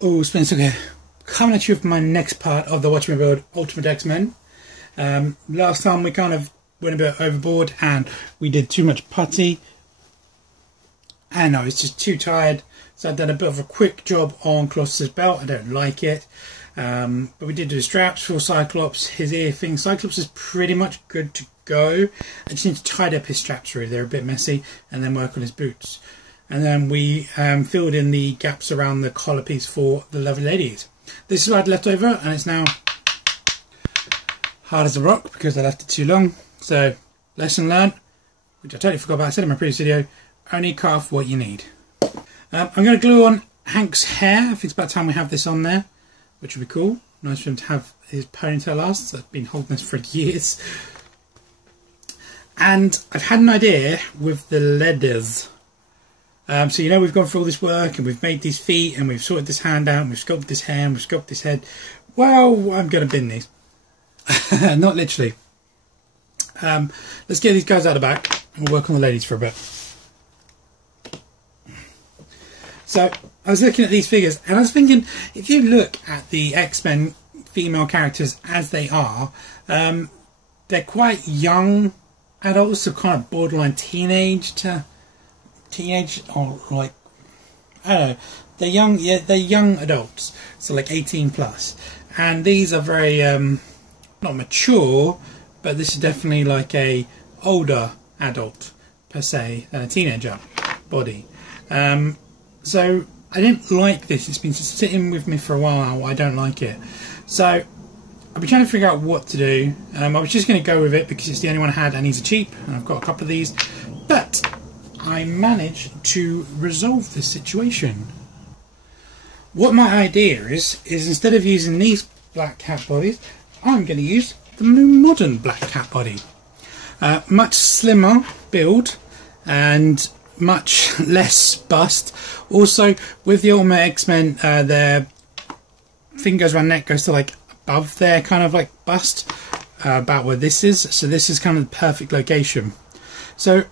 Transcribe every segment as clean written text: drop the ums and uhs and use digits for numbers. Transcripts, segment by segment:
Oh, Spencer, okay. Coming at you with my next part of the Watch Me Build Ultimate X-Men. Last time we kind of went a bit overboard and we did too much putty. And I was just too tired. So I've done a bit of a quick job on Colossus' belt. I don't like it. But we did do the straps for Cyclops, his ear thing. Cyclops is pretty much good to go. I just need to tidy up his straps really. They're a bit messy. And then work on his boots. And then we filled in the gaps around the collar piece for the lovely ladies. This is what I'd left over, and it's now hard as a rock because I left it too long. So, lesson learned, which I totally forgot about. I said in my previous video, only cut off what you need. I'm going to glue on Hank's hair. I think it's about time we have this on there, which would be cool. Nice for him to have his ponytail last. I've been holding this for years. And I've had an idea with the leathers. So you know we've gone through all this work and we've made these feet and we've sorted this hand out and we've sculpted this hair and we've sculpted this head. Well, I'm going to bin these. Not literally. Let's get these guys out the back and we'll work on the ladies for a bit. So I was looking at these figures and I was thinking, if you look at the X-Men female characters as they are, they're quite young adults, so kind of borderline teenage or like, I don't know, they're young, yeah, they're young adults, so like 18 plus, and these are very not mature, but this is definitely like a older adult per se than a teenager body. So I didn't like this. It's been sitting with me for a while now. I don't like it, so I've been trying to figure out what to do. I was just going to go with it because it's the only one I had and these are cheap and I've got a couple of these, but I managed to resolve this situation. What my idea is instead of using these black cat bodies, I'm going to use the modern black cat body. Much slimmer build and much less bust. Also, with the Ultimate X-Men, their thing goes around the neck, goes to like above their kind of like bust, about where this is. So this is kind of the perfect location. So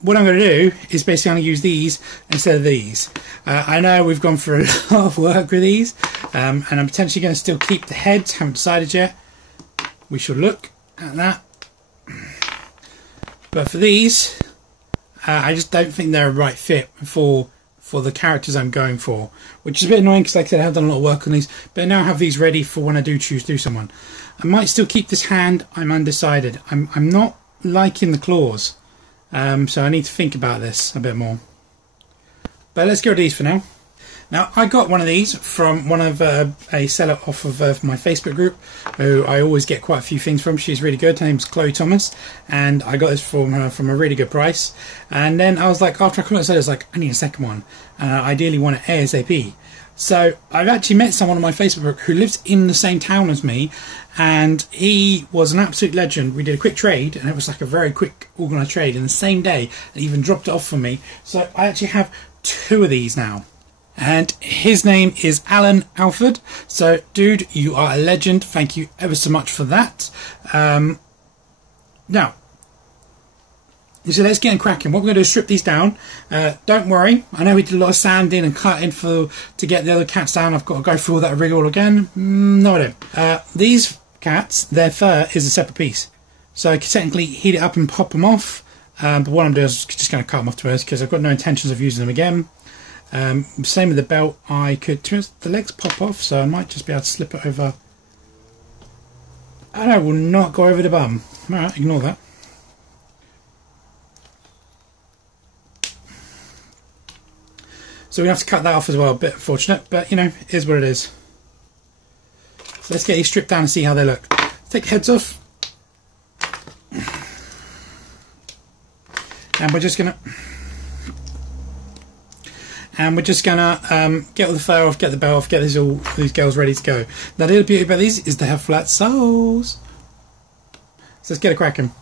what I'm going to do is basically I'm going to use these instead of these. I know we've gone through a lot of work with these, and I'm potentially going to still keep the heads, haven't decided yet. We shall look at that. But for these, I just don't think they're a right fit for the characters I'm going for, which is a bit annoying because like I said I have done a lot of work on these, but now I have these ready for when I do choose to do someone. I might still keep this hand, I'm undecided. I'm not liking the claws. So I need to think about this a bit more. But let's go with these for now. Now I got one of these from one of a seller off of my Facebook group, who I always get quite a few things from. She's really good. Her name's Chloe Thomas, and I got this from her from a really good price. And then I was like, after I commented, I was like, I need a second one, and I ideally want it ASAP. So I've actually met someone on my Facebook group who lives in the same town as me, and he was an absolute legend. We did a quick trade, and it was like a very quick organised trade in the same day, and even dropped it off for me. So I actually have two of these now, and his name is Alan Alford. So dude, you are a legend. Thank you ever so much for that. Now, so let's get cracking. What we're going to do is strip these down. Don't worry, I know we did a lot of sanding and cutting to get the other cats down. I've got to go through all that rigor again. No, I don't. These cats, their fur is a separate piece, so I can technically heat it up and pop them off. But what I'm doing is just going to cut them off to earth because I've got no intentions of using them again. Same with the belt. I could, to be honest, the legs pop off, so I might just be able to slip it over. And I will not go over the bum. Alright, ignore that. So we have to cut that off as well. A bit unfortunate, but you know, it is what it is. So let's get these stripped down and see how they look. Take the heads off. And we're just gonna get all the fur off, get the belt off, get these girls ready to go. Now the other beauty about these is they have flat soles. So let's get it cracking.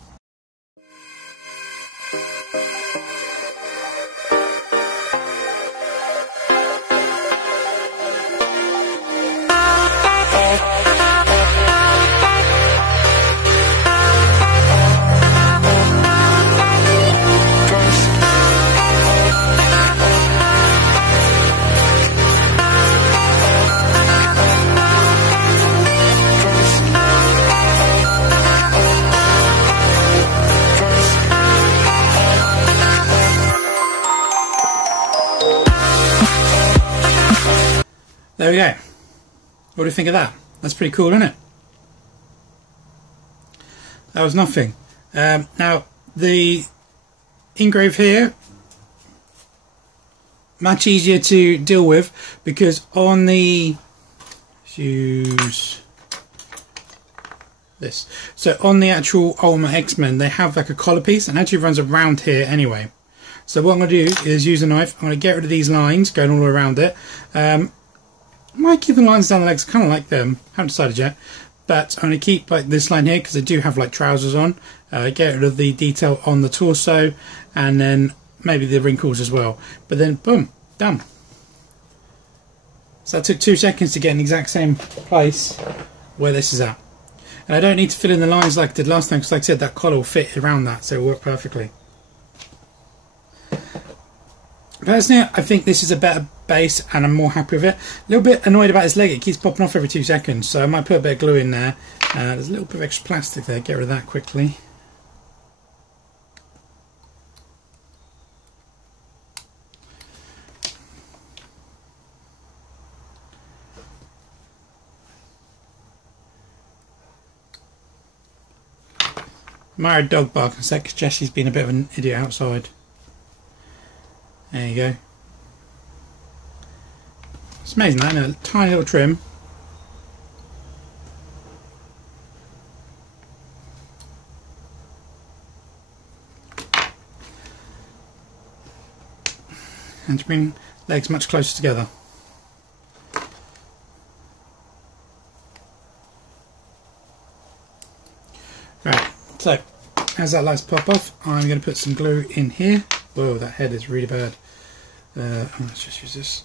There we go. What do you think of that? That's pretty cool, isn't it? That was nothing. Now, the engrave here, much easier to deal with, because on the... let's use this. So on the actual Ultimate X-Men, they have like a collar piece, and actually runs around here anyway. So what I'm going to do is use a knife. I'm going to get rid of these lines going all around it. Might keep the lines down the legs, kind of like them. Haven't decided yet. But I'm going to keep like this line here because they do have like trousers on. Get rid of the detail on the torso, and then maybe the wrinkles as well. But then, boom, done. So that took 2 seconds to get in the exact same place where this is at. And I don't need to fill in the lines like I did last time, because like I said, that collar will fit around that, so it will work perfectly. Personally, I think this is a better base, and I'm more happy with it. A little bit annoyed about his leg, it keeps popping off every 2 seconds, so I might put a bit of glue in there. There's a little bit of extra plastic there, get rid of that quickly. Might have a dog bark in a sec, because Jessie's been a bit of an idiot outside. There you go. It's amazing that, isn't it? A tiny little trim. And to bring legs much closer together. Right, so as that lights pop off, I'm going to put some glue in here. Whoa, that head is really bad. Let's just use this.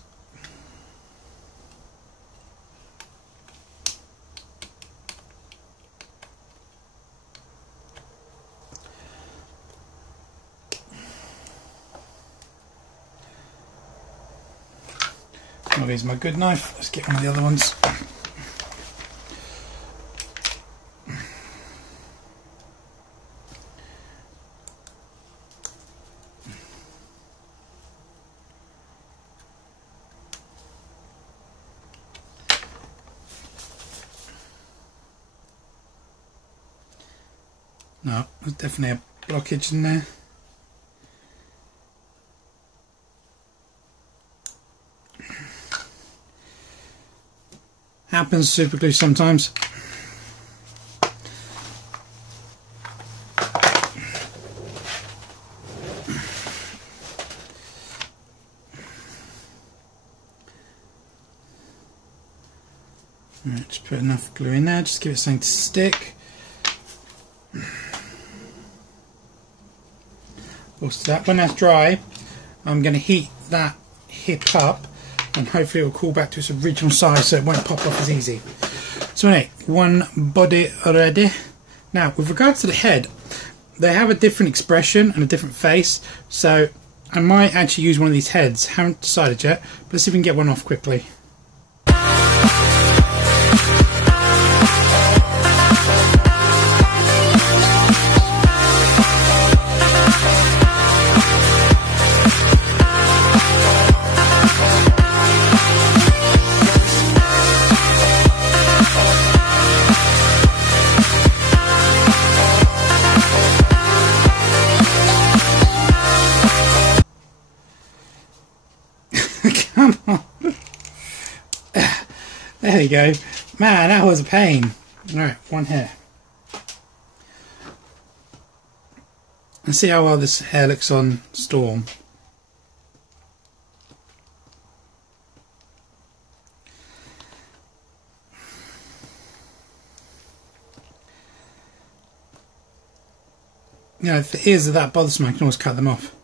I'll use my good knife. Let's get one of the other ones. No, there's definitely a blockage in there. Happens, super glue sometimes. Right, just put enough glue in there, just give it something to stick. Also, that when that's dry, I'm going to heat that hip up, and hopefully it will cool back to its original size, so it won't pop off as easy. So anyway, one body already. Now, with regards to the head, they have a different expression and a different face, so I might actually use one of these heads. Haven't decided yet, but let's see if we can get one off quickly. Come on. There you go. Man, that was a pain. Alright, one hair. Let's see how well this hair looks on Storm. You know, if the ears are that bothersome, I can always cut them off.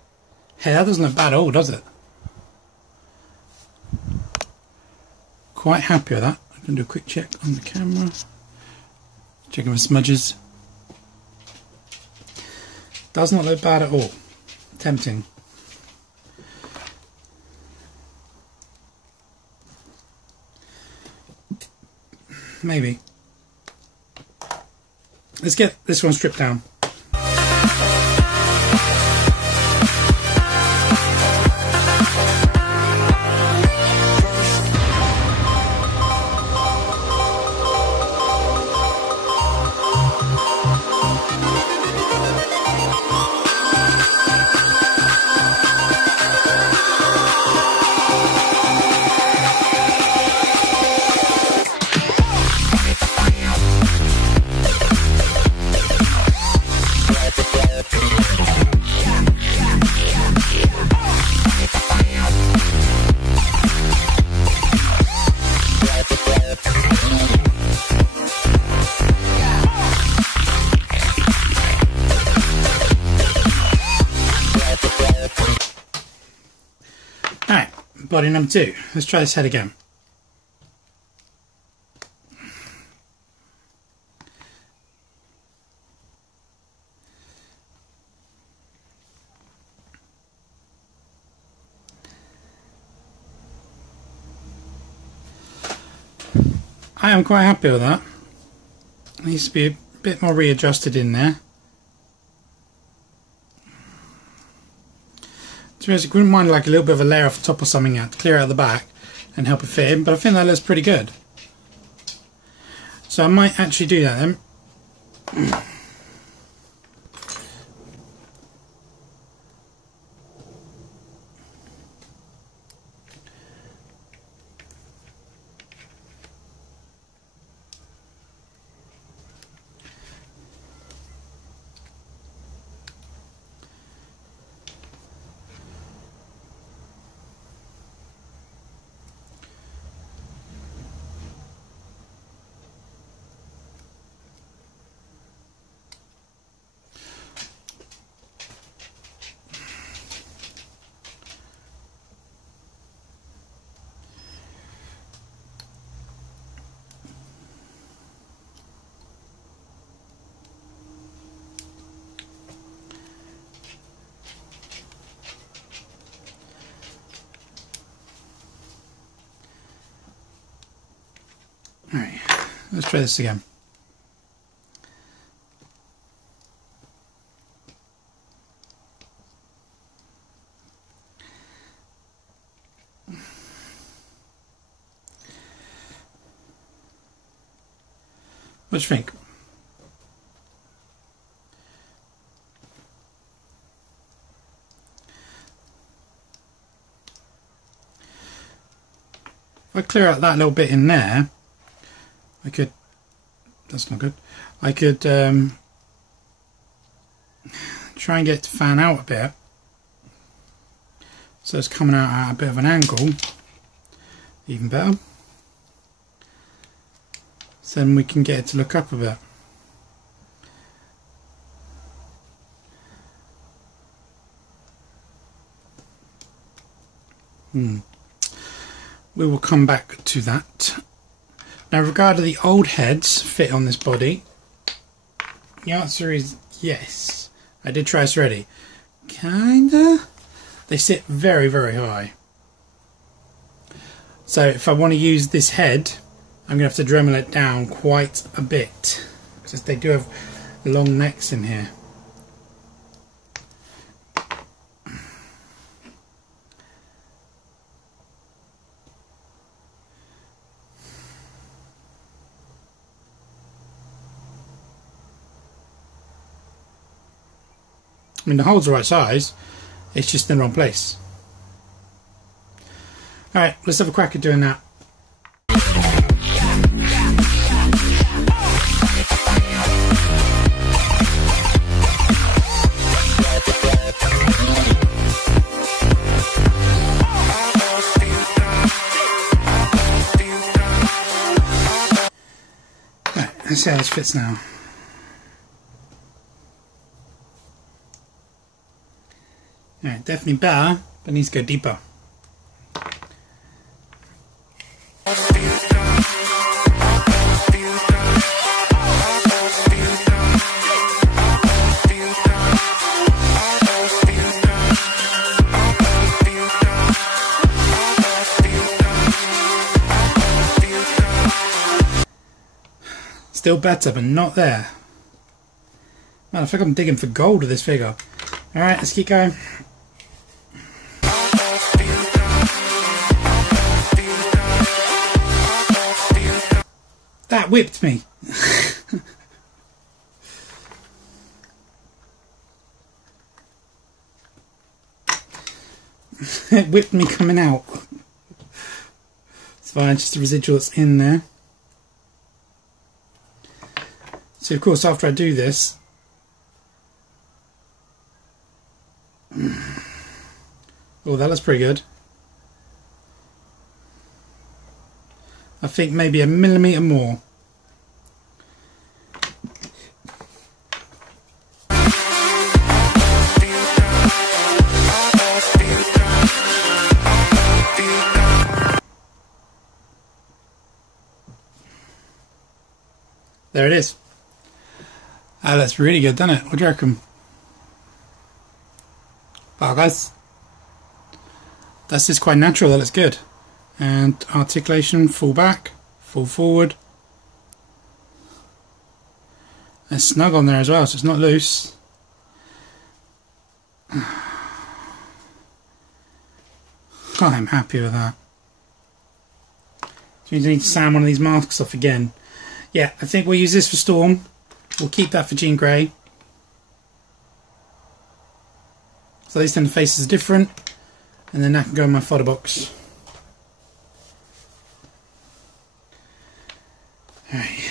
Hey, that doesn't look bad at all, does it? Quite happy with that. I'm going to do a quick check on the camera. Checking for smudges. Does not look bad at all. Tempting. Maybe. Let's get this one stripped down. body number 2. Let's try this head again. I am quite happy with that. It needs to be a bit more readjusted in there. To be honest, I wouldn't mind like a little bit of a layer off the top or something out to clear out the back and help it fit in, but I think that looks pretty good. So I might actually do that then. Alright, let's try this again. What do you think? If I clear out that little bit in there, I could, that's not good, I could try and get it to fan out a bit so it's coming out at a bit of an angle, even better. So then we can get it to look up a bit. We will come back to that. Now, regarding the old heads fit on this body, the answer is yes. I did try this already. Kinda. They sit very, very high. So if I want to use this head, I'm going to have to Dremel it down quite a bit, because they do have long necks in here. I mean, the hole's the right size, it's just in the wrong place. Alright, let's have a crack at doing that. Right, let's see how this fits now. Alright, definitely better, but needs to go deeper. Still better, but not there. Man, I think I'm digging for gold with this figure. Alright, let's keep going. That whipped me. It whipped me coming out. It's fine, just the residual that's in there. So of course after I do this, oh, that looks pretty good. I think maybe a millimetre more. there it is. That looks really good, doesn't it? What do you reckon? Wow, guys. That's just quite natural. That looks good. And articulation, full back, full forward. It's snug on there as well, so it's not loose. I'm happy with that. So we need to sand one of these masks off again. Yeah, I think we'll use this for Storm. We'll keep that for Jean Grey. So at least then the faces are different. And then that can go in my fodder box. Alright.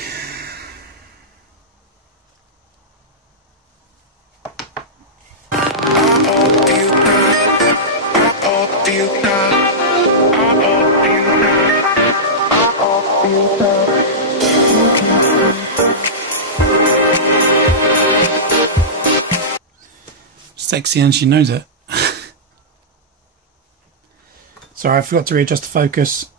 Sexy and she knows it. Sorry, I forgot to readjust the focus.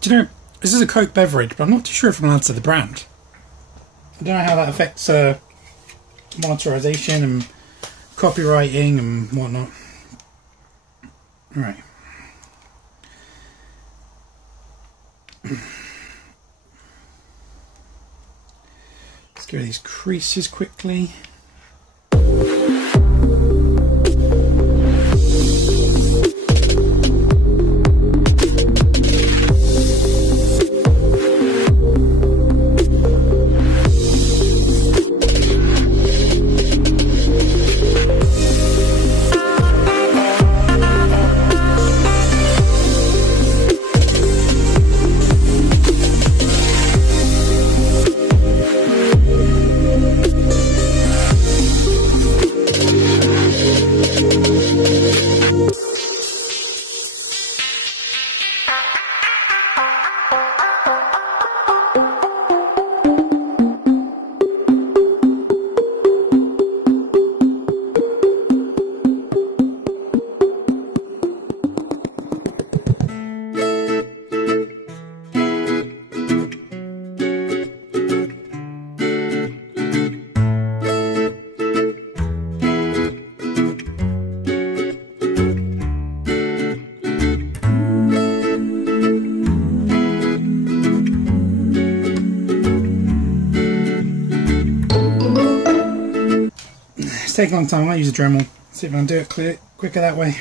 Do you know, this is a Coke beverage, but I'm not too sure if I'm allowed to say the brand. I don't know how that affects monetization and copywriting and whatnot. Right. Let's get rid of these creases quickly. Take a long time. I might use a Dremel. See if I can do it quicker that way.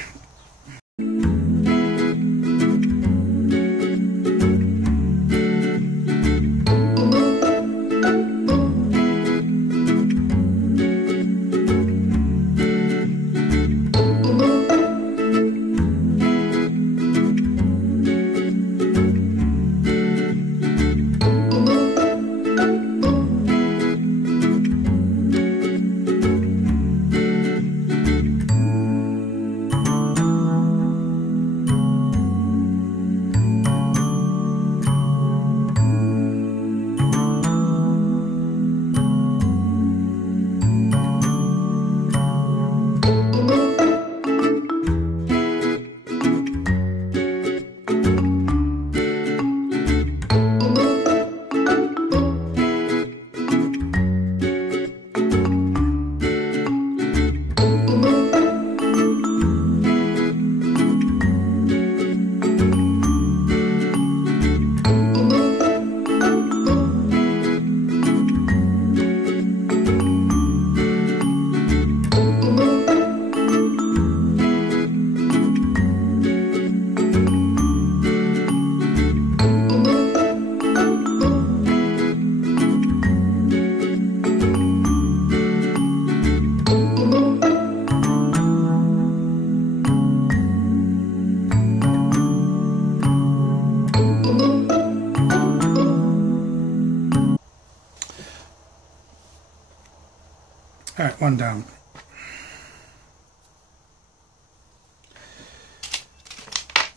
Alright, one down.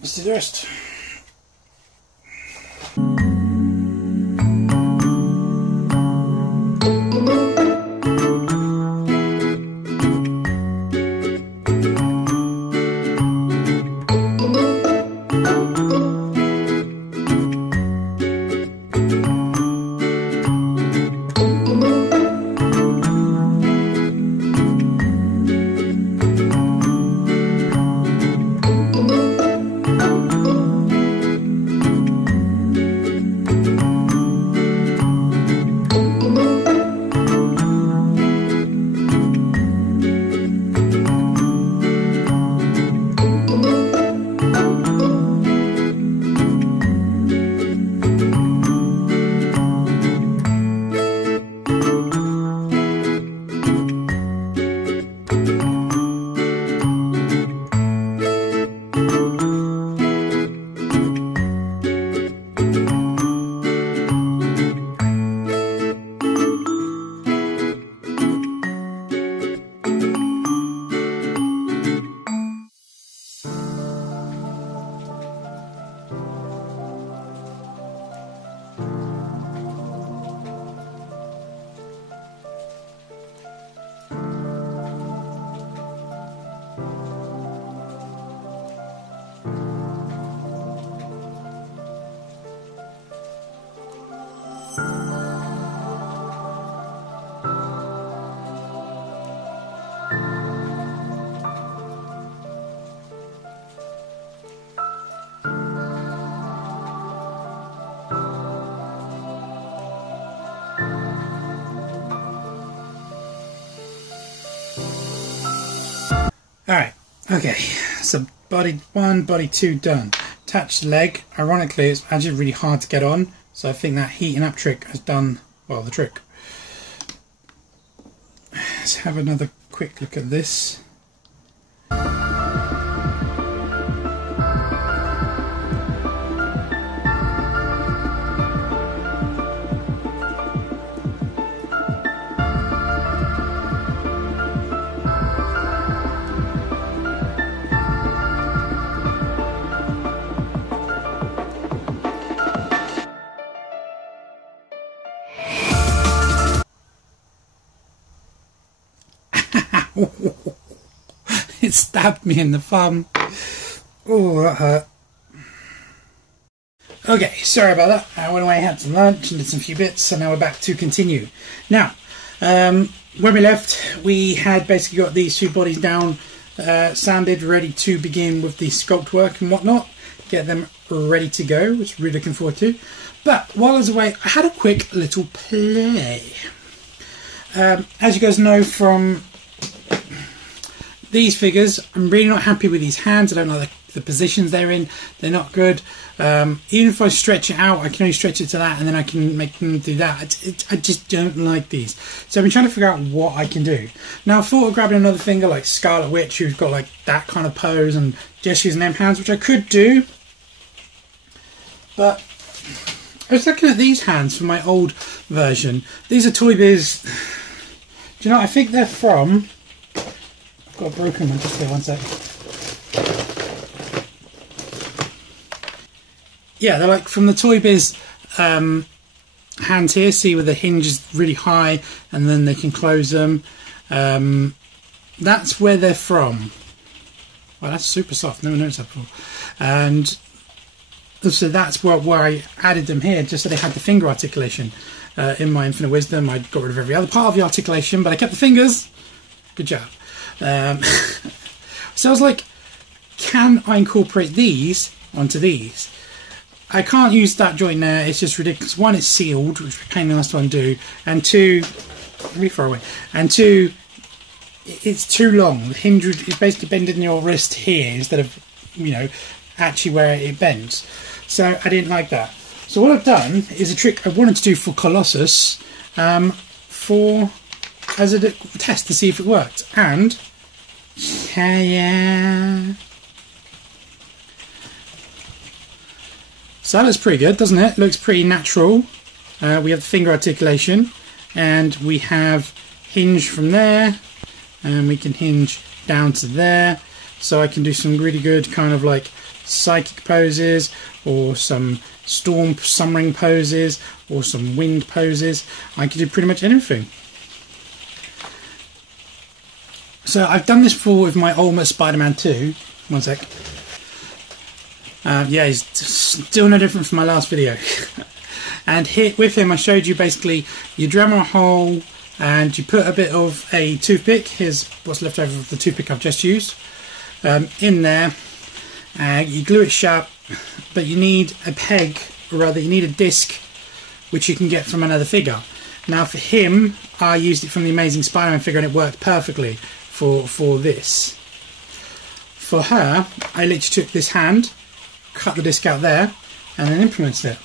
Let's do the rest. Alright, okay, so body 1, body 2 done. Attach the leg. Ironically, it's actually really hard to get on, so I think that heating up trick has done, well, the trick. Let's have another quick look at this. It stabbed me in the thumb. Oh, that hurt. Okay, sorry about that. I went away, had some lunch and did some few bits, so now we're back to continue. Now, when we left, we had basically got these two bodies down, sanded, ready to begin with the sculpt work and whatnot. Get them ready to go, which I'm really looking forward to. But while I was away, I had a quick little play. As you guys know from these figures, I'm really not happy with these hands. I don't like the positions they're in. They're not good. Even if I stretch it out, I can only stretch it to that and then I can make them do that. I just don't like these. So I've been trying to figure out what I can do. Now I thought of grabbing another finger like Scarlet Witch, who's got like that kind of pose, and just using them hands, which I could do. But I was looking at these hands from my old version. These are Toy Biz. Do you know what I think they're from? I've got a broken one, just here, one sec. Yeah, they're like from the Toy Biz hands here. See where the hinge is really high and then they can close them. That's where they're from. Wow, that's super soft. Never noticed that before. And so that's where I added them here, just so they had the finger articulation. In my infinite wisdom, I got rid of every other part of the articulation, but I kept the fingers. Good job. So I was like, can I incorporate these onto these? I can't use that joint there, it's just ridiculous. One, it's sealed, which is a pain in the ass to undo, and two, really far away, and two, it's too long. The hinge is basically bending your wrist here instead of, you know, actually where it bends. So I didn't like that. So what I've done is a trick I wanted to do for Colossus as a test to see if it worked. And yeah. So that looks pretty good, doesn't it? Looks pretty natural. We have the finger articulation and we have hinge from there, and we can hinge down to there. So I can do some really good kind of like psychic poses, or some storm summoning poses, or some wind poses. I can do pretty much anything. So I've done this before with my Ultimate Spider-Man 2. One sec. Yeah, he's still no different from my last video. And here with him I showed you basically you Dremel a hole and you put a bit of a toothpick, here's what's left over of the toothpick I've just used, in there, and you glue it shut, but you need a peg, or rather you need a disc which you can get from another figure. Now for him I used it from the Amazing Spider-Man figure and it worked perfectly for this. For her I literally took this hand, cut the disc out there, and then implemented it.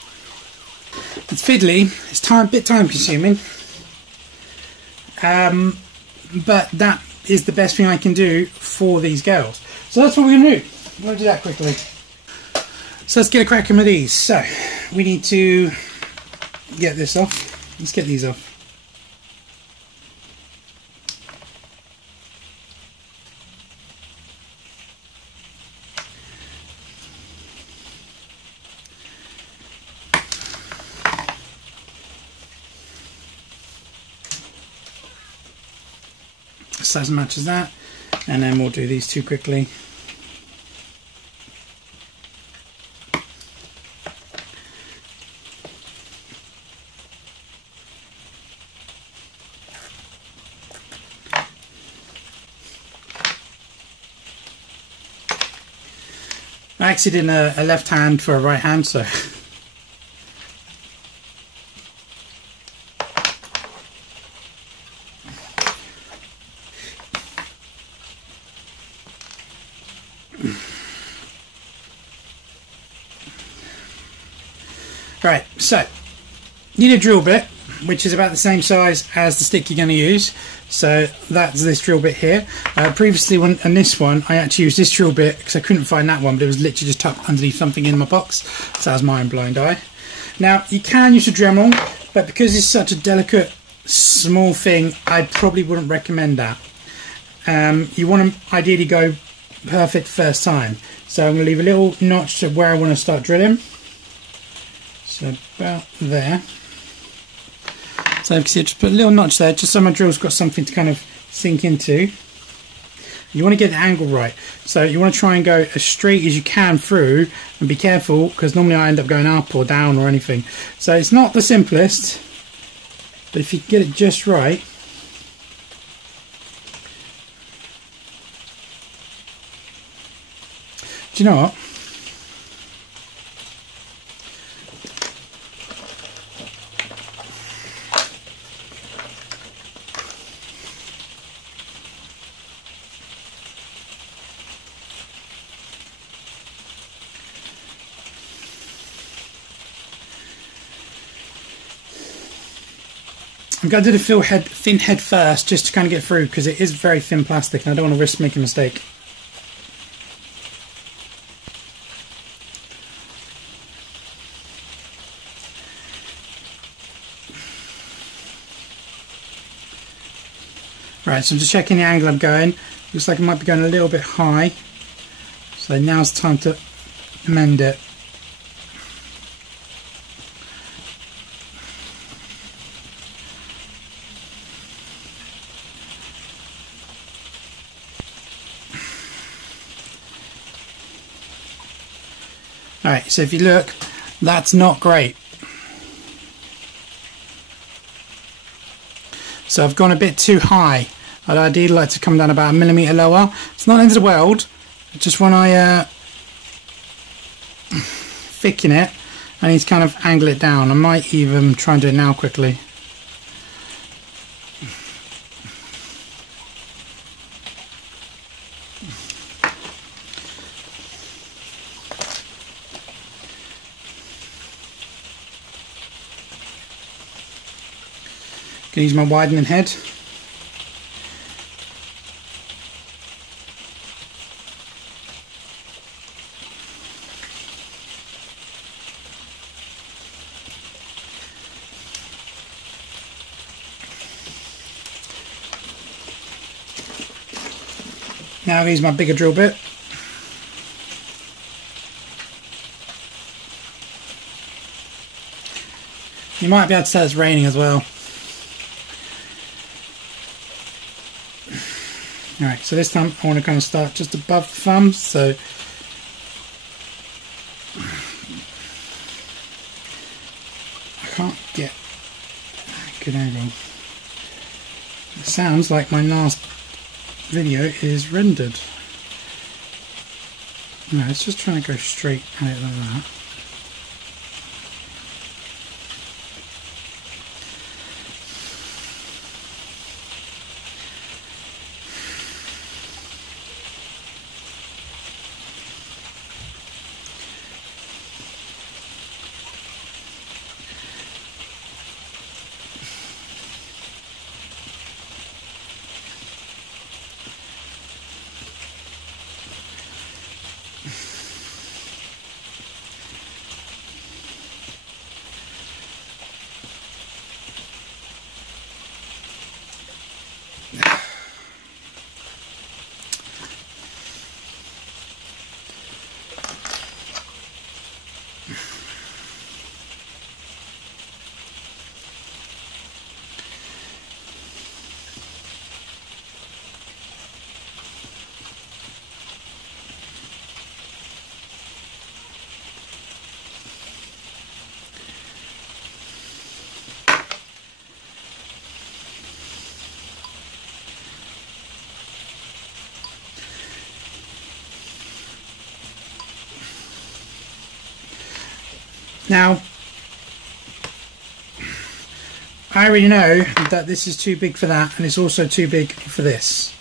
It's fiddly, it's a bit time consuming, but that is the best thing I can do for these girls. So that's what we're going to do. I'm going to do that quickly. So let's get a cracking with these. So we need to get this off. Let's get these off. So as much as that, and then we'll do these two quickly. I actually did a left hand for a right hand, so right, so you need a drill bit which is about the same size as the stick you're going to use, so that's this drill bit here. Previously on this one I actually used this drill bit because I couldn't find that one, but it was literally just tucked underneath something in my box, so that was my own blind eye. Now you can use a Dremel, but because it's such a delicate small thing I probably wouldn't recommend that. You want to ideally go perfect first time, so I'm going to leave a little notch to where I want to start drilling. So about there. So you can see I just put a little notch there just so my drill's got something to kind of sink into. You want to get the angle right, so you want to try and go as straight as you can through, and be careful because normally I end up going up or down or anything. So it's not the simplest, but if you get it just right, do you know what? I'm going to do the thin head first just to kind of get through because it is very thin plastic and I don't want to risk making a mistake. Right, so I'm just checking the angle I'm going. Looks like I might be going a little bit high. So now's the time to amend it. Alright, so if you look, that's not great. So I've gone a bit too high. I'd ideally like to come down about 1 millimetre lower. It's not the end of the world, just when I thicken it, I need to kind of angle it down. I might even try and do it now quickly. Can use my widening head. Now I'll use my bigger drill bit. You might be able to tell it's raining as well. Alright, so this time I want to kind of start just above the thumbs, so I can't get a good angle. It sounds like my last video is rendered. No, it's just trying to go straight at it like that. Now, I already know that this is too big for that, and it's also too big for this.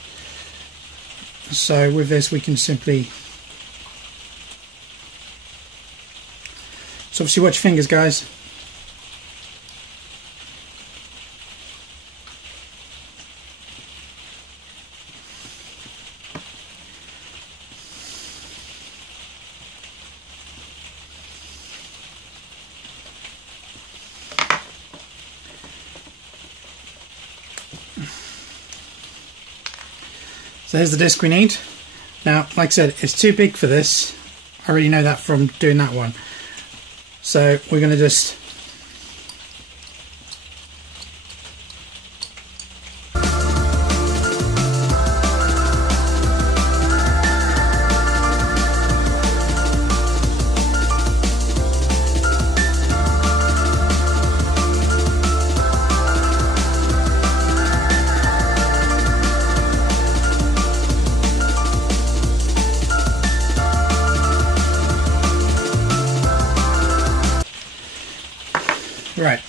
So with this we can simply... So obviously watch your fingers, guys. So here's the disc we need. Now, like I said, it's too big for this. I already know that from doing that one. So we're going to just... Right.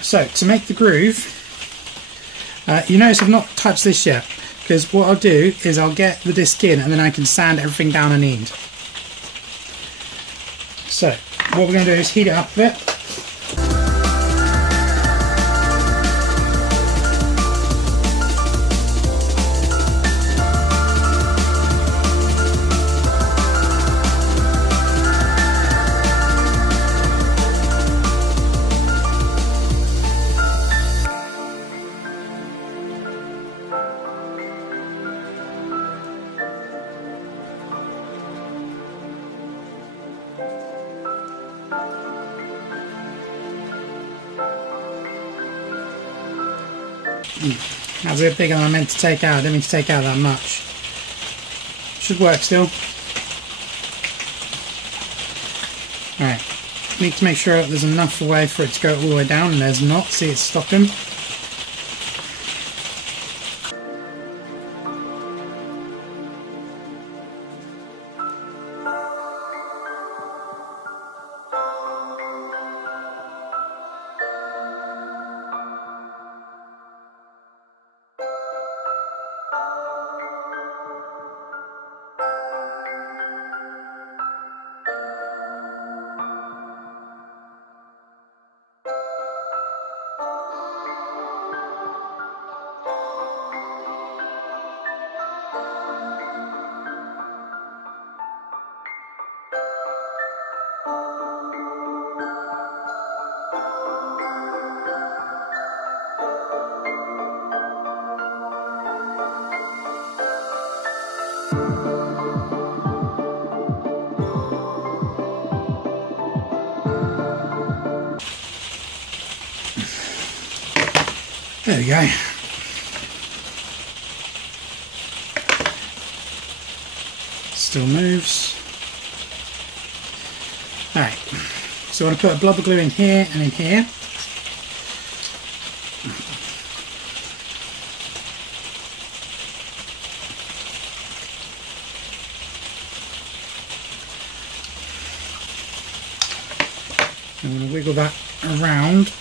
So to make the groove, you notice I've not touched this yet, because what I'll do is I'll get the disc in and then I can sand everything down I need. So what we're going to do is heat it up a bit. That was a bit bigger than I meant to take out. I didn't mean to take out that much. Should work still. Alright. Need to make sure there's enough way for it to go all the way down, and there's not. See, it's stopping. There we go. Still moves. Alright, so I want to put a blob of glue in here and in here. I'm going to wiggle that around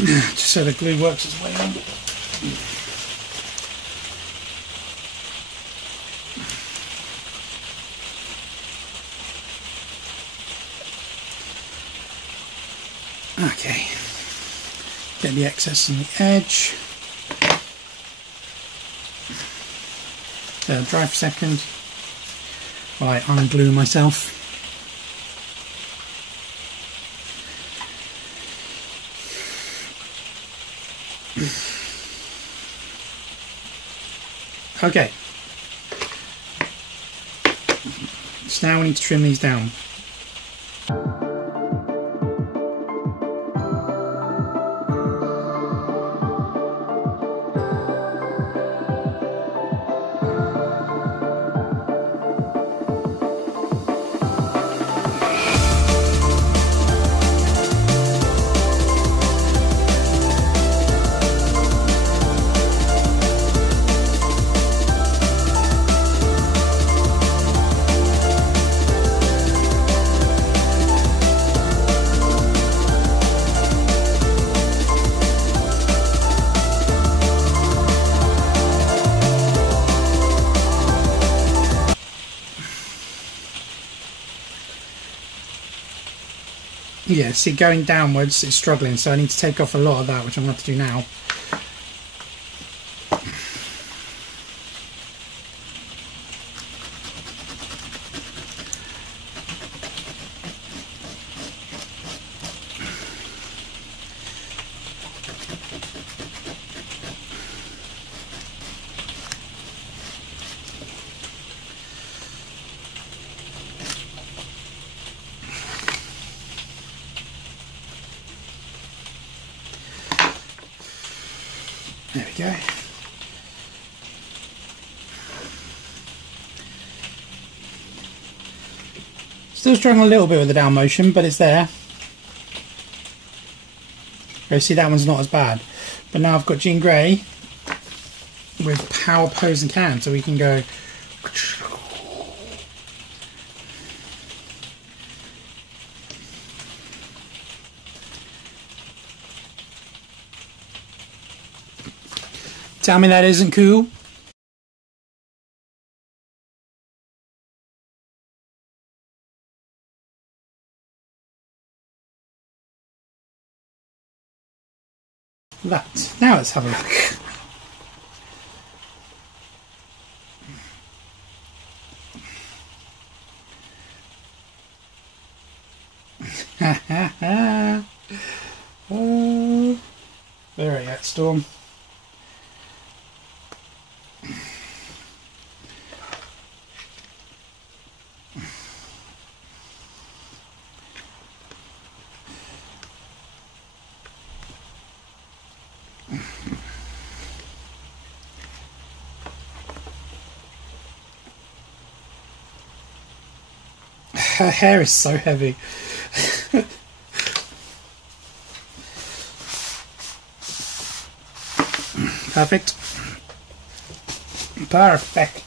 just so the glue works its way on. Okay, get the excess on the edge. Dry for a second while I unglue myself. Okay, so now we need to trim these down. Yeah, see, going downwards it's struggling, so I need to take off a lot of that, which I'm going to have to do now. There we go. Still struggling a little bit with the down motion, but it's there. You see, that one's not as bad. But now I've got Jean Grey with power pose and can, so we can go. Tell me that isn't cool. That. Now let's have a look. Oh, there we go, Storm. Her hair is so heavy. Perfect. Perfect.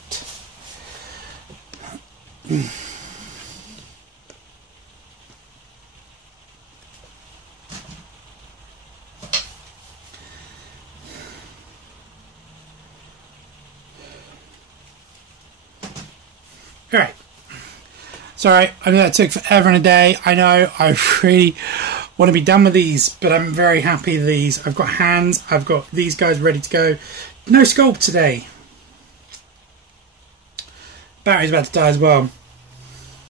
All right. Sorry, I know that took forever and a day. I know, I really want to be done with these, but I'm very happy with these. I've got hands, I've got these guys ready to go. No sculpt today. Battery's about to die as well.